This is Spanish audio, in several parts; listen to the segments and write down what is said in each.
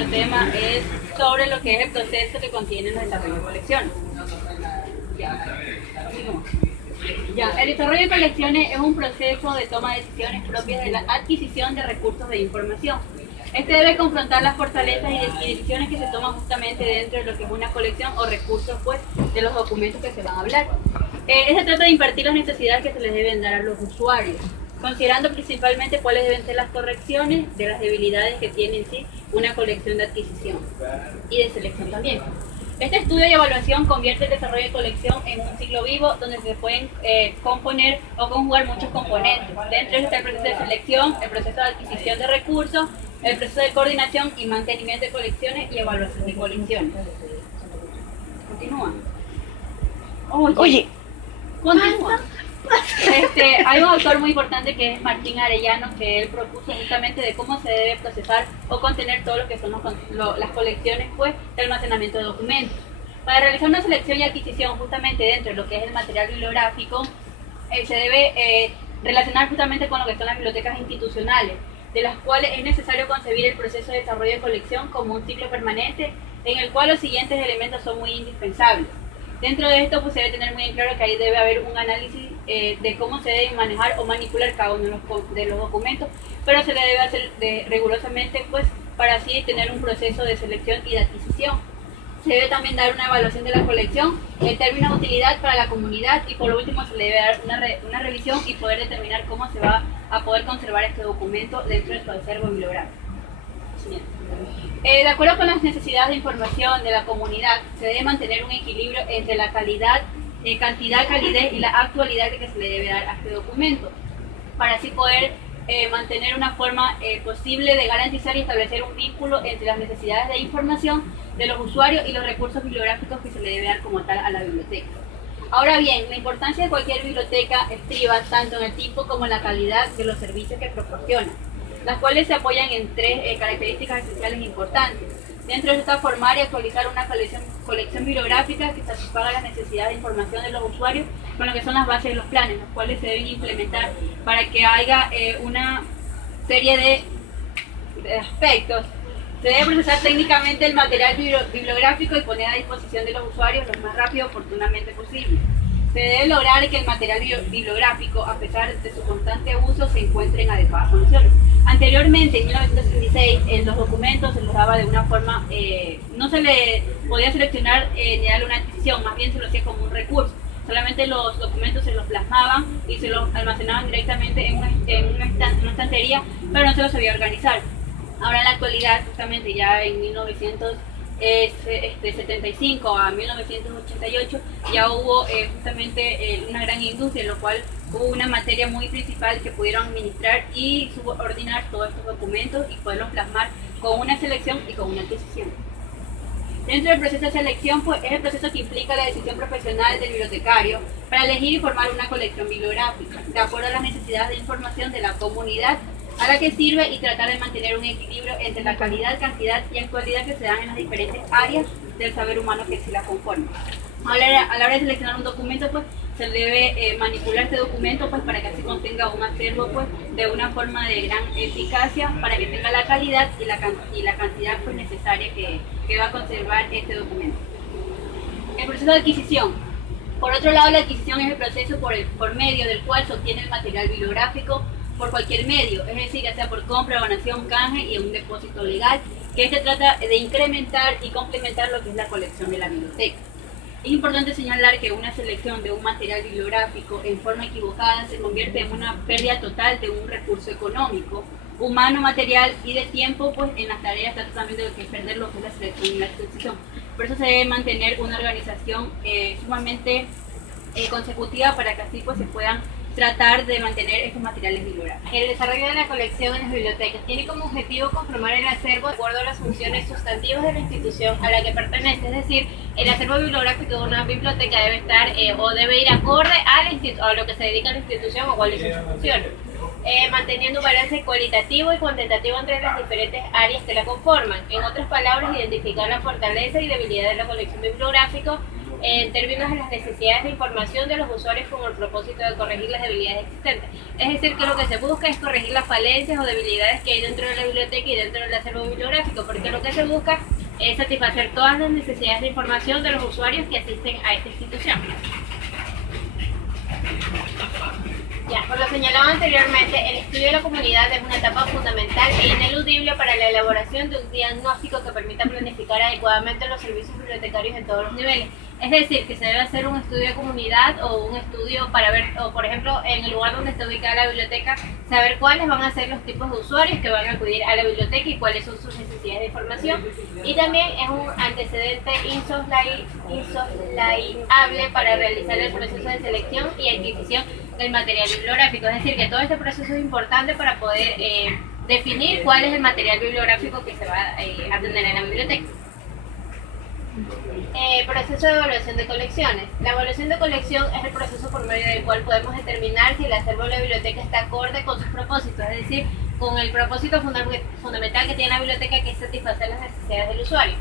nuestro tema es sobre lo que es el proceso que contiene el desarrollo de colecciones. El desarrollo de colecciones es un proceso de toma de decisiones propias de la adquisición de recursos de información. Este debe confrontar las fortalezas y decisiones que se toman justamente dentro de lo que es una colección o recursos pues, de los documentos que se van a hablar. Se trata de impartir las necesidades que se les deben dar a los usuarios, considerando principalmente cuáles deben ser las correcciones de las debilidades que tiene en sí una colección de adquisición y de selección también. Este estudio y evaluación convierte el desarrollo de colección en un ciclo vivo donde se pueden componer o conjugar muchos componentes. Dentro está el proceso de selección, el proceso de adquisición de recursos, el proceso de coordinación y mantenimiento de colecciones y evaluación de colecciones. Continúa. Oye. Continúa. Hay un autor muy importante que es Martín Arellano, que él propuso justamente de cómo se debe procesar o contener todo lo que son las colecciones pues, de almacenamiento de documentos. Para realizar una selección y adquisición justamente dentro de lo que es el material bibliográfico, se debe relacionar justamente con lo que son las bibliotecas institucionales, de las cuales es necesario concebir el proceso de desarrollo de colección como un ciclo permanente en el cual los siguientes elementos son muy indispensables. Dentro de esto pues, se debe tener muy en claro que ahí debe haber un análisis de cómo se debe manejar o manipular cada uno de los documentos, pero se le debe hacer rigurosamente pues, para así tener un proceso de selección y de adquisición. Se debe también dar una evaluación de la colección, el término de utilidad para la comunidad y por último se le debe dar una revisión y poder determinar cómo se va a poder conservar este documento dentro de su acervo bibliográfico. De acuerdo con las necesidades de información de la comunidad, se debe mantener un equilibrio entre la calidad, cantidad, calidez y la actualidad que se le debe dar a este documento, para así poder mantener una forma posible de garantizar y establecer un vínculo entre las necesidades de información de los usuarios y los recursos bibliográficos que se le debe dar como tal a la biblioteca. Ahora bien, la importancia de cualquier biblioteca estriba tanto en el tipo como en la calidad de los servicios que proporciona, las cuales se apoyan en tres características esenciales importantes. Dentro de esta, formar y actualizar una colección bibliográfica que satisfaga las necesidades de información de los usuarios con lo que son las bases de los planes, los cuales se deben implementar para que haya una serie de aspectos. Se debe procesar técnicamente el material bibliográfico y poner a disposición de los usuarios lo más rápido y oportunamente posible. Se debe lograr que el material bibliográfico, a pesar de su constante uso, se encuentre en adecuadas condiciones. Anteriormente, en 1966, los documentos se los daba de una forma, no se le podía seleccionar ni darle una adquisición, más bien se lo hacía como un recurso. Solamente los documentos se los plasmaban y se los almacenaban directamente en una estantería, pero no se los sabía organizar. Ahora en la actualidad, justamente ya en 1975 a 1988, ya hubo justamente una gran industria, en lo cual hubo una materia muy principal que pudieron administrar y subordinar todos estos documentos y poderlos plasmar con una selección y con una adquisición. Dentro del proceso de selección, pues, es el proceso que implica la decisión profesional del bibliotecario para elegir y formar una colección bibliográfica, de acuerdo a las necesidades de información de la comunidad a la que sirve y tratar de mantener un equilibrio entre la calidad, cantidad y actualidad que se dan en las diferentes áreas del saber humano que se la conforman. A la hora de seleccionar un documento, pues, se debe manipular este documento pues, para que así contenga un acervo pues, de una forma de gran eficacia para que tenga la calidad y la cantidad pues, necesaria que va a conservar este documento. El proceso de adquisición. Por otro lado, la adquisición es el proceso por medio del cual se obtiene el material bibliográfico por cualquier medio, es decir, ya sea por compra, donación, canje y un depósito legal, que se trata de incrementar y complementar lo que es la colección de la biblioteca. Es importante señalar que una selección de un material bibliográfico en forma equivocada se convierte en una pérdida total de un recurso económico, humano, material y de tiempo, pues en las tareas trata también de lo que es perder lo que es la selección y la adquisición. Por eso se debe mantener una organización sumamente consecutiva para que así pues se puedan tratar de mantener estos materiales bibliográficos. El desarrollo de la colección en las bibliotecas tiene como objetivo conformar el acervo de acuerdo a las funciones sustantivas de la institución a la que pertenece, es decir, el acervo bibliográfico de una biblioteca debe estar o debe ir acorde a lo que se dedica a la institución o cuáles son sus funciones, manteniendo un balance cualitativo y cuantitativo entre las diferentes áreas que la conforman. En otras palabras, identificar la fortaleza y debilidad de la colección bibliográfica en términos de las necesidades de información de los usuarios con el propósito de corregir las debilidades existentes. Es decir, que lo que se busca es corregir las falencias o debilidades que hay dentro de la biblioteca y dentro del acervo bibliográfico, porque lo que se busca es satisfacer todas las necesidades de información de los usuarios que asisten a esta institución. Ya, por lo señalado anteriormente, el estudio de la comunidad es una etapa fundamental e ineludible para la elaboración de un diagnóstico que permita planificar adecuadamente los servicios bibliotecarios en todos los niveles. Es decir, que se debe hacer un estudio de comunidad o un estudio para ver, o por ejemplo, en el lugar donde está ubicada la biblioteca, saber cuáles van a ser los tipos de usuarios que van a acudir a la biblioteca y cuáles son sus necesidades de información. Y también es un antecedente insoslayable para realizar el proceso de selección y adquisición del material bibliográfico. Es decir, que todo este proceso es importante para poder definir cuál es el material bibliográfico que se va a tener en la biblioteca. Proceso de evaluación de colecciones. La evaluación de colección es el proceso por medio del cual podemos determinar si el acervo de la biblioteca está acorde con sus propósitos, es decir, con el propósito fundamental que tiene la biblioteca, que es satisfacer las necesidades del usuario.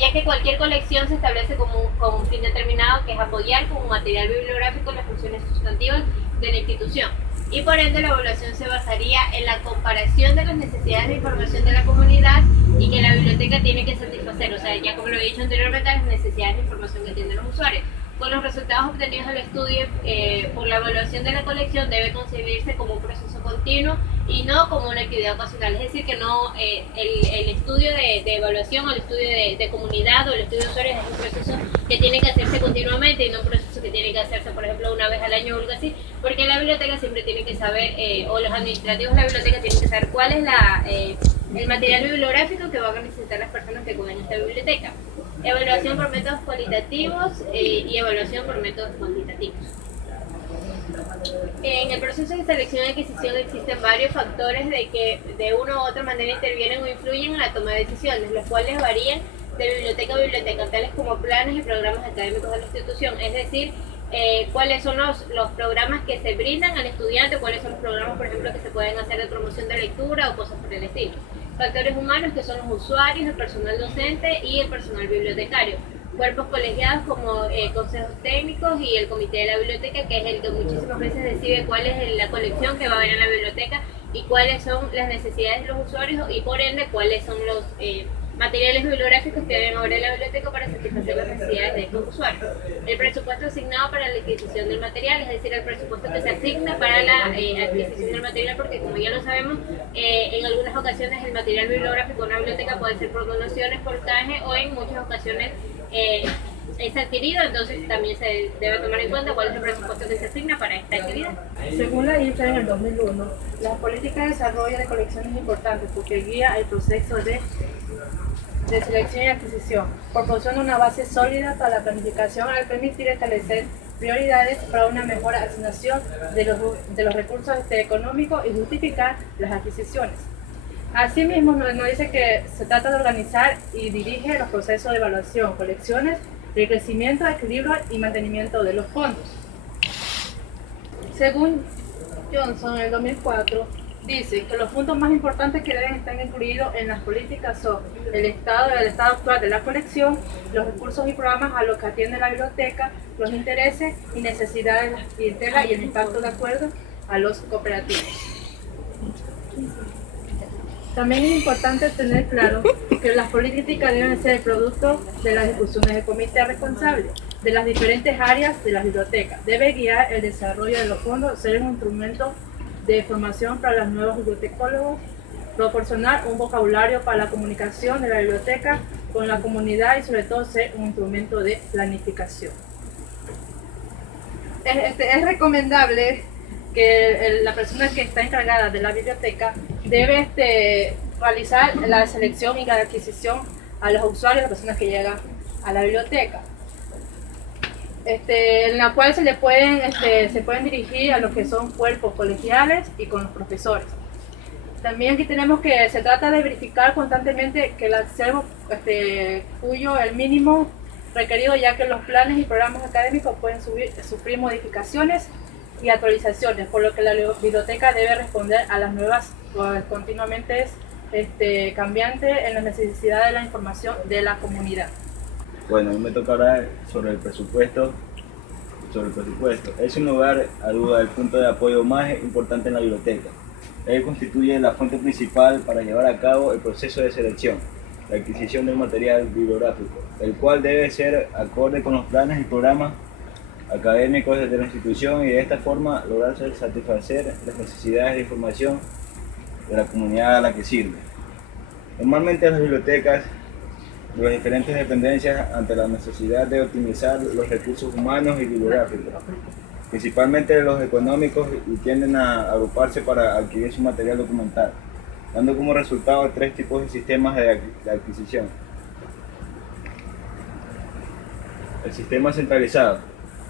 Ya que cualquier colección se establece con un fin determinado, que es apoyar como material bibliográfico las funciones sustantivas de la institución. Y por ende la evaluación se basaría en la comparación de las necesidades de información de la comunidad y que la biblioteca tiene que satisfacer, o sea, ya como lo he dicho anteriormente, las necesidades de información que tienen los usuarios. Con los resultados obtenidos del estudio por la evaluación de la colección debe concebirse como un proceso continuo y no como una actividad ocasional. Es decir, que no el estudio de evaluación o el estudio de comunidad o el estudio de usuarios es un proceso que tiene que hacerse continuamente y no un proceso que tiene que hacerse, por ejemplo, una vez al año o algo así, porque la biblioteca siempre tiene que saber, o los administrativos de la biblioteca tienen que saber cuál es el material bibliográfico que van a necesitar las personas que acuden a esta biblioteca. Evaluación por métodos cualitativos y evaluación por métodos cuantitativos. En el proceso de selección y adquisición existen varios factores que de una u otra manera intervienen o influyen en la toma de decisiones, los cuales varían de biblioteca a biblioteca, tales como planes y programas académicos de la institución, es decir, cuáles son los programas que se brindan al estudiante, cuáles son los programas, por ejemplo, que se pueden hacer de promoción de lectura o cosas por el estilo. Factores humanos, que son los usuarios, el personal docente y el personal bibliotecario. Cuerpos colegiados como consejos técnicos y el comité de la biblioteca, que es el que muchísimas veces decide cuál es la colección que va a haber en la biblioteca y cuáles son las necesidades de los usuarios y por ende cuáles son los materiales bibliográficos que deben haber en la biblioteca para satisfacer las necesidades de estos usuarios. El presupuesto asignado para la adquisición del material, es decir, el presupuesto que se asigna para la adquisición del material, porque como ya lo sabemos, en algunas ocasiones el material bibliográfico de una biblioteca puede ser por donaciones, por canje o en muchas ocasiones es adquirido, entonces también se debe tomar en cuenta cuál es el presupuesto que se asigna para esta actividad. Según la IFE en el 2001, la política de desarrollo de colecciones es importante porque guía el proceso de selección y adquisición, proporciona una base sólida para la planificación al permitir establecer prioridades para una mejor asignación de los recursos económicos y justificar las adquisiciones. Asimismo, nos dice que se trata de organizar y dirige los procesos de evaluación, colecciones, de crecimiento, equilibrio y mantenimiento de los fondos. Según Johnson, en el 2004, dice que los puntos más importantes que deben estar incluidos en las políticas son el estado actual de la colección, los recursos y programas a los que atiende la biblioteca, los intereses y necesidades de la clientela y el impacto de acuerdo a los cooperativos. También es importante tener claro que las políticas deben ser el producto de las discusiones del comité responsable de las diferentes áreas de la biblioteca. Debe guiar el desarrollo de los fondos, ser un instrumento de formación para los nuevos bibliotecólogos, proporcionar un vocabulario para la comunicación de la biblioteca con la comunidad y sobre todo ser un instrumento de planificación. Es recomendable que la persona que está encargada de la biblioteca debe realizar la selección y la adquisición a los usuarios, las personas que llegan a la biblioteca, en la cual se pueden dirigir a lo que son cuerpos colegiales y con los profesores. También aquí tenemos que se trata de verificar constantemente que el acervo cuyo el mínimo requerido, ya que los planes y programas académicos pueden sufrir modificaciones y actualizaciones, por lo que la biblioteca debe responder a las nuevas, continuamente cambiantes en las necesidades de la información de la comunidad. Bueno, a mí me toca hablar sobre el presupuesto. Es un lugar, a duda, el punto de apoyo más importante en la biblioteca. Él constituye la fuente principal para llevar a cabo el proceso de selección, la adquisición del material bibliográfico, el cual debe ser acorde con los planes y programas académicos de la institución y de esta forma lograr satisfacer las necesidades de información de la comunidad a la que sirve. Normalmente las bibliotecas de las diferentes dependencias ante la necesidad de optimizar los recursos humanos y bibliográficos, principalmente los económicos, y tienden a agruparse para adquirir su material documental, dando como resultado 3 tipos de sistemas de adquisición. El sistema centralizado,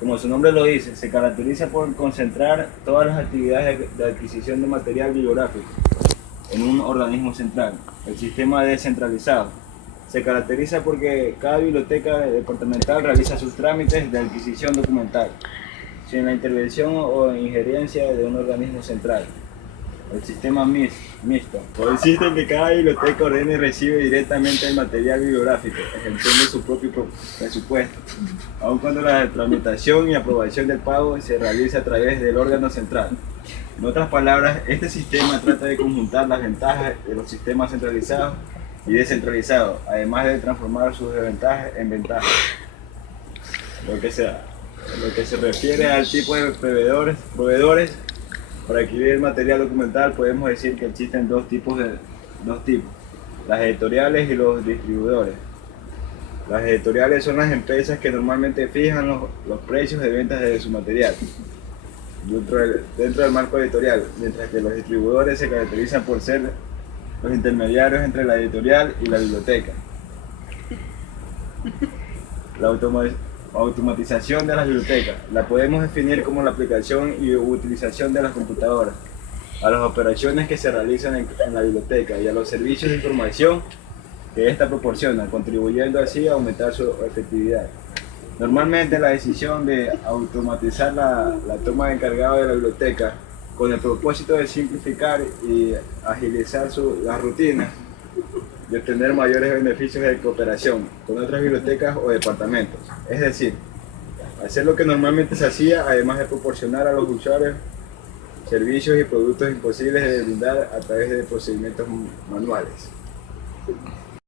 como su nombre lo dice, se caracteriza por concentrar todas las actividades de adquisición de material bibliográfico en un organismo central. El sistema descentralizado se caracteriza porque cada biblioteca departamental realiza sus trámites de adquisición documental, sin la intervención o injerencia de un organismo central. El sistema mixto consiste en que cada biblioteca ordena y recibe directamente el material bibliográfico, ejerciendo su propio presupuesto, aun cuando la tramitación y aprobación del pago se realiza a través del órgano central. En otras palabras, este sistema trata de conjuntar las ventajas de los sistemas centralizados y descentralizados, además de transformar sus desventajas en ventajas. Lo que se refiere al tipo de proveedores para adquirir el material documental, podemos decir que existen dos tipos, las editoriales y los distribuidores. Las editoriales son las empresas que normalmente fijan los precios de ventas de su material dentro del marco editorial, mientras que los distribuidores se caracterizan por ser los intermediarios entre la editorial y la biblioteca. La automatización de las bibliotecas la podemos definir como la aplicación y utilización de las computadoras a las operaciones que se realizan en la biblioteca y a los servicios de información que ésta proporciona, contribuyendo así a aumentar su efectividad. Normalmente la decisión de automatizar la toma de encargado de la biblioteca con el propósito de simplificar y agilizar las rutinas y obtener mayores beneficios de cooperación con otras bibliotecas o departamentos. Es decir, hacer lo que normalmente se hacía, además de proporcionar a los usuarios servicios y productos imposibles de brindar a través de procedimientos manuales.